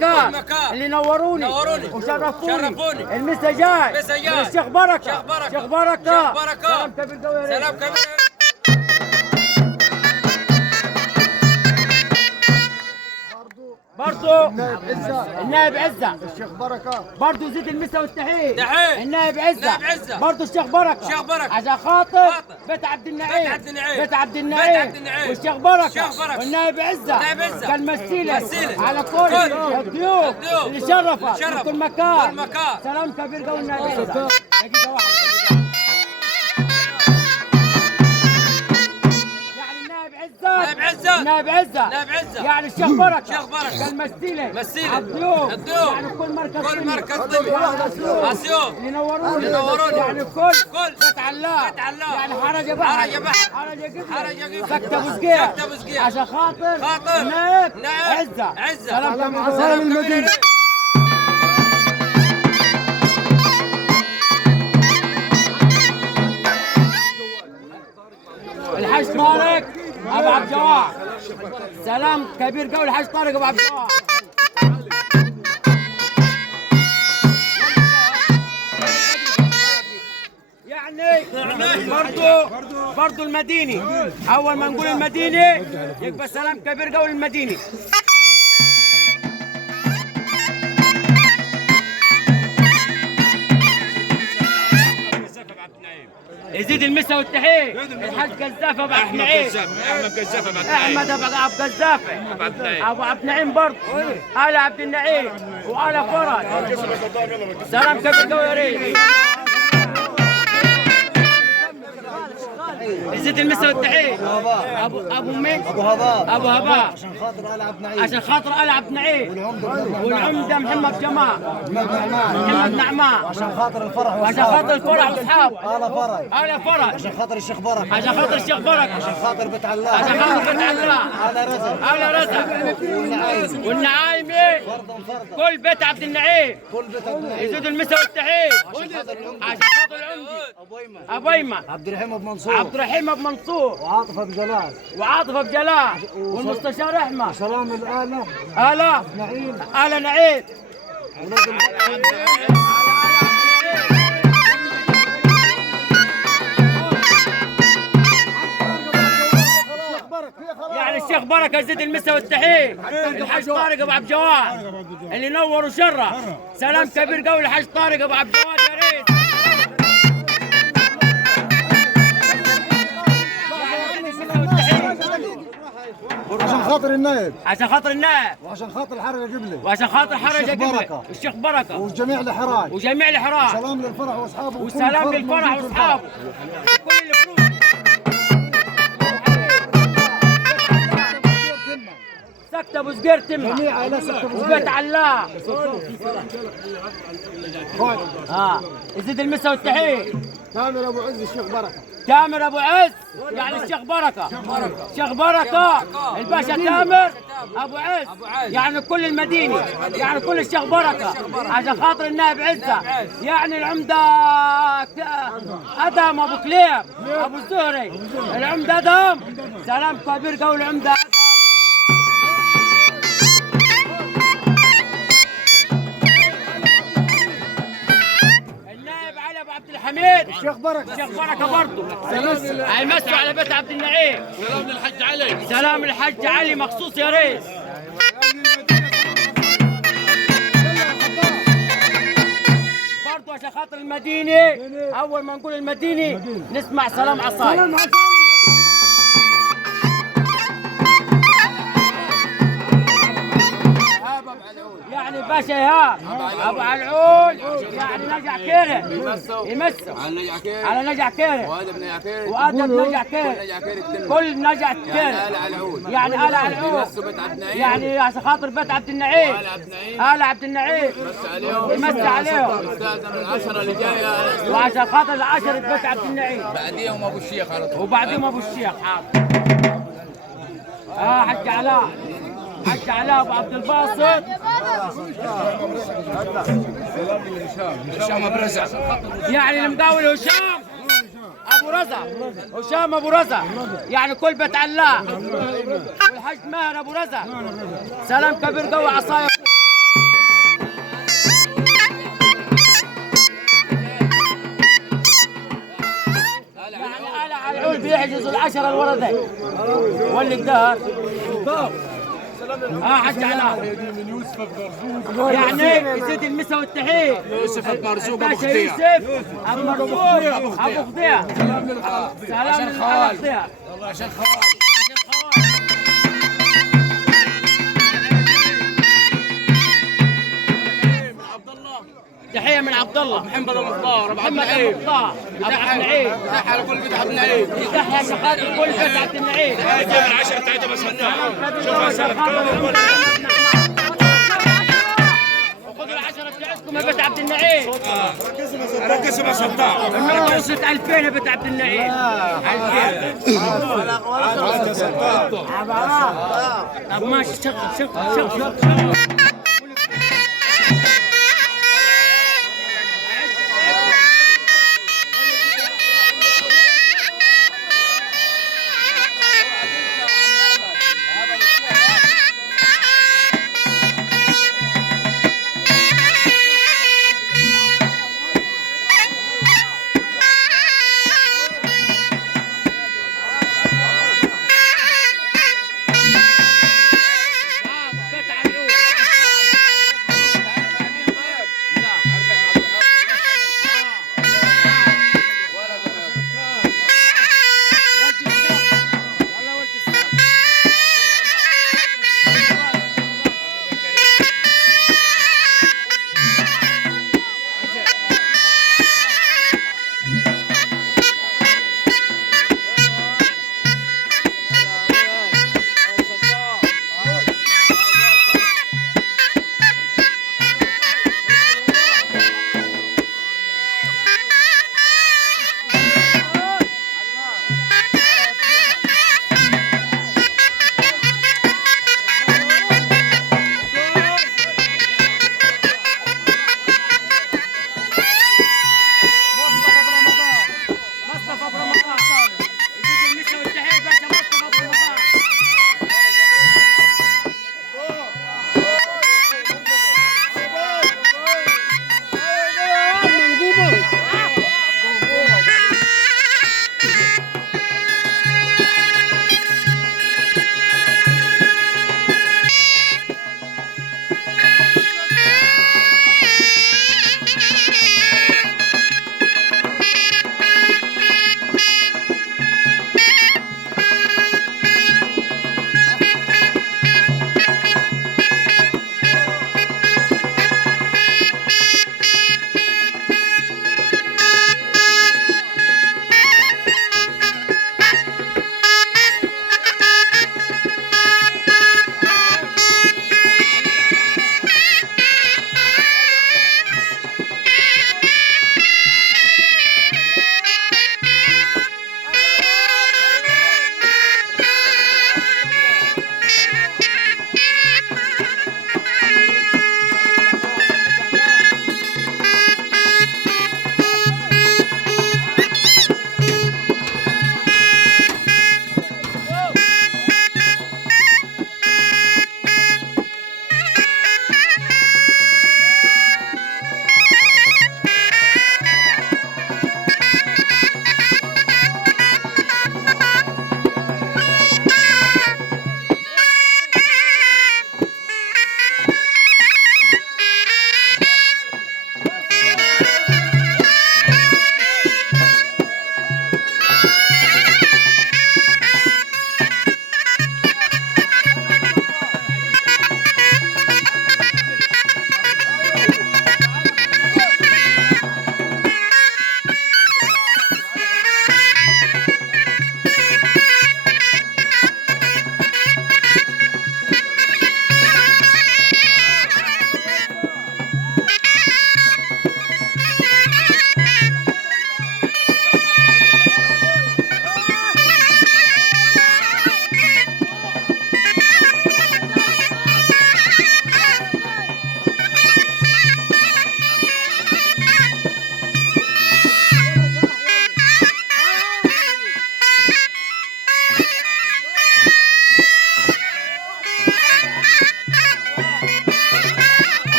المكان اللي نوروني وشرفوني المسا جاي من الشيخ بركه. شيخ بركه سلام كبير قوي. سلام كبير. برضو النائب عزة الشيخ بركة برضو زيد المسا والتحية. النائب عزة برضو الشيخ بركة عشان خاطر بيت عبد النعيم. بيت عبد النعيم والشيخ بركة والنائب عزة كان مسيلة على كل الضيوف اللي شرفت في كل مكان. سلام كبير قوي النائب عزة. دقيقة واحدة. نائب عزة يعني الشيخ بركة كان مسيلة الضيوف يعني كل مركز اسيوط اللي نوروني يعني كل بيت علاء يعني حرج بحر حرج قبل سكت ابو سقيع عشان خاطر نائب عزة. سلام المدينة. الحاج طارق ابو عبد الجواد سلام كبير قوي. الحاج طارق ابو عبد الجواد يعني برضو المديني. اول ما نقول المديني يبقى سلام كبير قوي المديني. يزيد المسا والتحية الحاج قذافة ابو عبد النعيم. احمد ابو قذافة ابو عبد النعيم برضه آل عبد النعيم وآل فرج. سلام كبير قوي يا ريت. يزيد المسا والتحية ابو مين؟ ابو هباء عشان خاطر آل عبد النعيم والعمدة محمد جمال محمد نعمان عشان خاطر الفرح واصحابه آل فرج عشان خاطر الشيخ بركة عشان خاطر بيت علاء آل رزق والنعايمي كل بيت عبد النعيم. يزيد المسا والتحية عشان خاطر العمدة ابو ايمن عبد الرحيم ابو منصور وعاطف ابو جلال والمستشار احمد. سلام الآلة آل نعيم يعني الشيخ بركة يزيد المسا والتحية الحاج طارق ابو عبد الجواد اللي نور وشرف. سلام كبير قوي الحاج طارق ابو عبد الجواد يا ريت. عشان خاطر النائب وعشان خاطر حرج قبله الشيخ بركة وجميع الحراج سلام للفرح واصحابه وكل الفلوس. سكت ابو سقير تمه وبيت علاء. يزيد المسا والتحية تامر ابو عز الشيخ بركة تامر ابو عز يعني الشيخ بركة الباشا تامر ابو عز يعني كل المدينة يعني كل الشيخ بركة عشان خاطر النائب عزة يعني العمدة ادم ابو كليب ابو الزهري العمدة ادم. سلام كبير قول العمدة ادم. عبد الحميد الشيخ بركة برضه هيمسوا على بيت عبد النعيم. سلام للحج علي مخصوص يا ريس. برضه عشان خاطر المدينة اول ما نقول المدينة نسمع سلام عصاي. يعني باشا ايهاب ابو علعول يعني نجع كيره يمسوا على نجع كيره وادب نجع كيره كل نجع كيره يعني آل علعول يعني عشان خاطر بيت عبد النعيم آل عبد النعيم يمسي عليهم وعشان خاطر العشرة بيت عبد النعيم بعديهم ابو الشيخ على طول ابو الشيخ. حج علاء ابو عبد الباسط هشام ابو رزع يعني المقاول هشام ابو رزع يعني كل بيت علاء والحاج ماهر ابو رزع. سلام كبير قوي عصايه. العشرة الوردة واللي قدار حج علاء من يوسف البرزوق يعني يزيد المسا والتحيه يوسف البرزوق ابو باشا خديع يوسف ابو مرزوق ابو خديع سلام للخديع عشان خوالي تحيه من عبد الله محمد المختار ابو عبد محمد النعيم المختار ابو عبد النعيم تحية على كل بيت عبد النعيم تحيه شحات كل بيت عبد النعيم العشرة بتاعتها بس خذوا العشرة بتاعتكم يا بيت عبد النعيم ركزوا بس الطاعة النور وصلت 2000 يا بيت عبد النعيم 2000 طب ماشي شغل